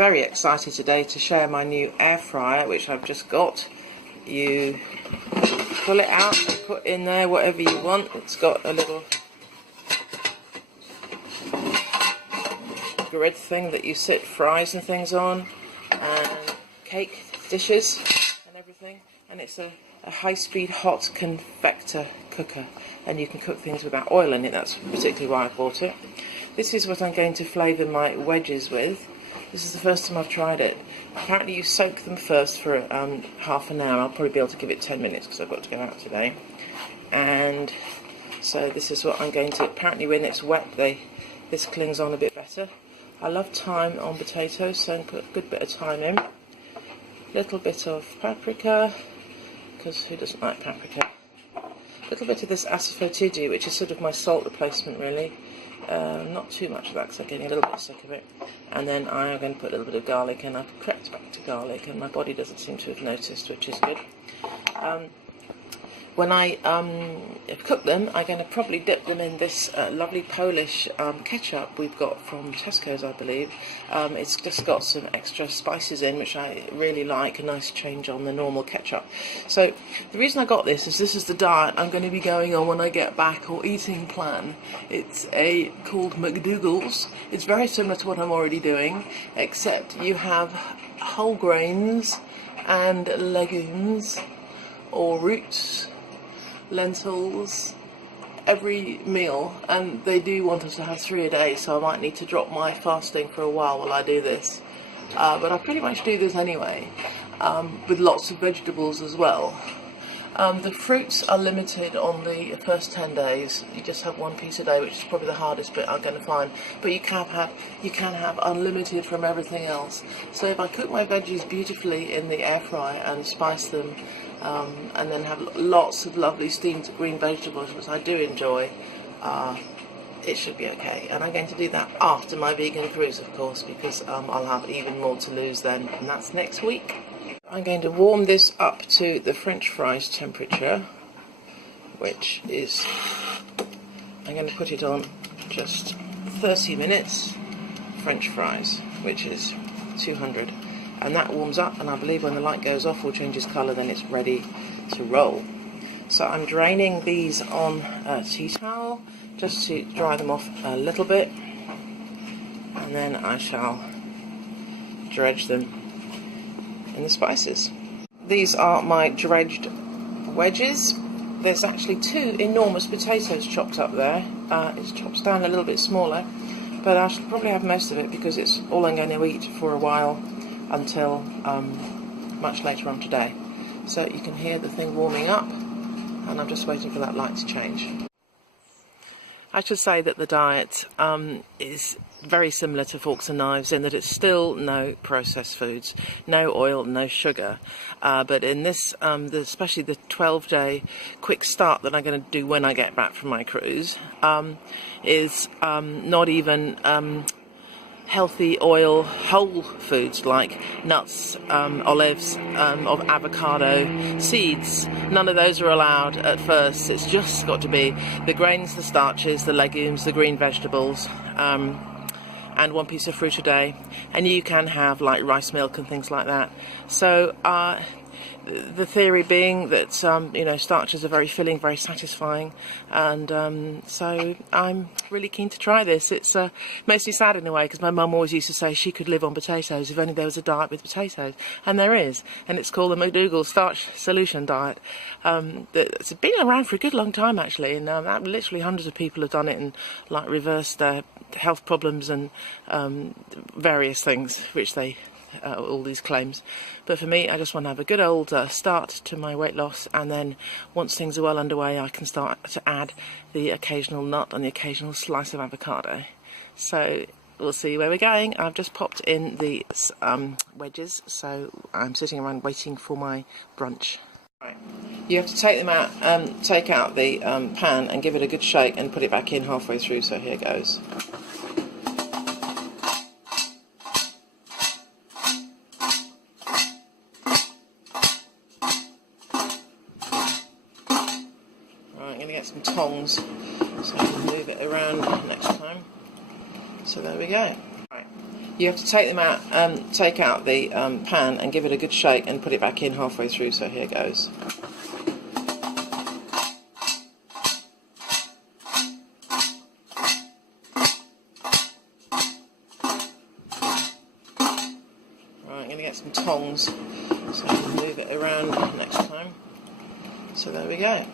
very excited today to share my new air fryer, which I've just got. You pull it out and put in there whatever you want. It's got a little grid thing that you sit fries and things on, and cake dishes and everything, and it's a high-speed hot convector cooker, and you can cook things without oil in it. That's particularly why I bought it. This is what I'm going to flavour my wedges with. This is the first time I've tried it. Apparently you soak them first for half an hour. I'll probably be able to give it 10 minutes because I've got to go out today. And so this is what I'm going to, apparently when it's wet this clings on a bit better. I love thyme on potatoes, so I put a good bit of thyme in. Little bit of paprika, because who doesn't like paprika? A little bit of this asafoetida, which is sort of my salt replacement really. Not too much of that because I'm getting a little bit sick of it. And then I'm going to put a little bit of garlic, and I've crept back to garlic, and my body doesn't seem to have noticed, which is good. When I cook them, I'm going to probably dip them in this lovely Polish ketchup we've got from Tesco's, I believe. It's just got some extra spices in, which I really like, a nice change on the normal ketchup. So the reason I got this is the diet I'm going to be going on when I get back, or eating plan. It's called McDougall's. It's very similar to what I'm already doing, except you have whole grains and legumes or roots, lentils, every meal, and they do want us to have 3 a day, so I might need to drop my fasting for a while I do this. But I pretty much do this anyway, with lots of vegetables as well. The fruits are limited on the first 10 days. You just have 1 piece a day, which is probably the hardest bit I'm going to find. But you can have unlimited from everything else. So if I cook my veggies beautifully in the air fryer and spice them, and then have lots of lovely steamed green vegetables, which I do enjoy, it should be okay. And I'm going to do that after my vegan cruise, of course, because I'll have even more to lose then, and that's next week. I'm going to warm this up to the French fries temperature, which is, I'm going to put it on just 30 minutes, French fries, which is 200. And that warms up, and I believe when the light goes off or changes colour, then it's ready to roll. So I'm draining these on a tea towel just to dry them off a little bit, and then I shall dredge them in the spices. These are my dredged wedges. There's actually 2 enormous potatoes chopped up there. It's chopped down a little bit smaller, but I should probably have most of it because it's all I'm going to eat for a while, until much later on today. So you can hear the thing warming up, and I'm just waiting for that light to change. I should say that the diet is very similar to forks and knives in that it's still no processed foods, no oil, no sugar. But in this, especially the 12-day quick start that I'm going to do when I get back from my cruise, is not even healthy oil whole foods like nuts, olives, of avocado, seeds. None of those are allowed at first. It's just got to be the grains, the starches, the legumes, the green vegetables, and 1 piece of fruit a day. And you can have like rice milk and things like that. So the theory being that starches are very filling, very satisfying, and so I'm really keen to try this. It's makes me sad in a way, because my mum always used to say she could live on potatoes if only there was a diet with potatoes, and there is, and it's called the McDougall Starch Solution Diet. It's been around for a good long time actually, and literally hundreds of people have done it and like reversed their health problems and various things which they all these claims. But for me, I just want to have a good old start to my weight loss, and then once things are well underway, I can start to add the occasional nut and the occasional slice of avocado. So we'll see where we're going. I've just popped in the wedges, so I'm sitting around waiting for my brunch. Right. You have to take them out, take out the pan and give it a good shake and put it back in halfway through, so here goes. I'm going to get some tongs so I can move it around next time. So there we go. Right. You have to take them out, take out the pan and give it a good shake and put it back in halfway through. So here goes. Right, I'm going to get some tongs so I can move it around next time. So there we go.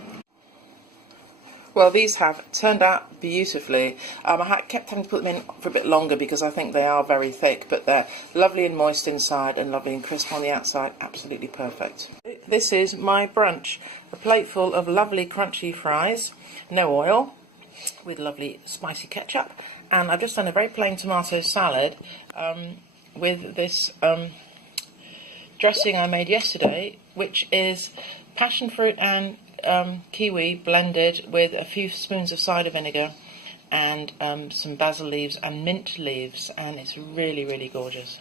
Well, these have turned out beautifully. I kept having to put them in for a bit longer because I think they are very thick, but they're lovely and moist inside and lovely and crisp on the outside. Absolutely perfect. This is my brunch. A plate full of lovely crunchy fries, no oil, with lovely spicy ketchup. And I've just done a very plain tomato salad with this dressing I made yesterday, which is passion fruit and kiwi blended with a few spoons of cider vinegar and some basil leaves and mint leaves, and it's really, really gorgeous.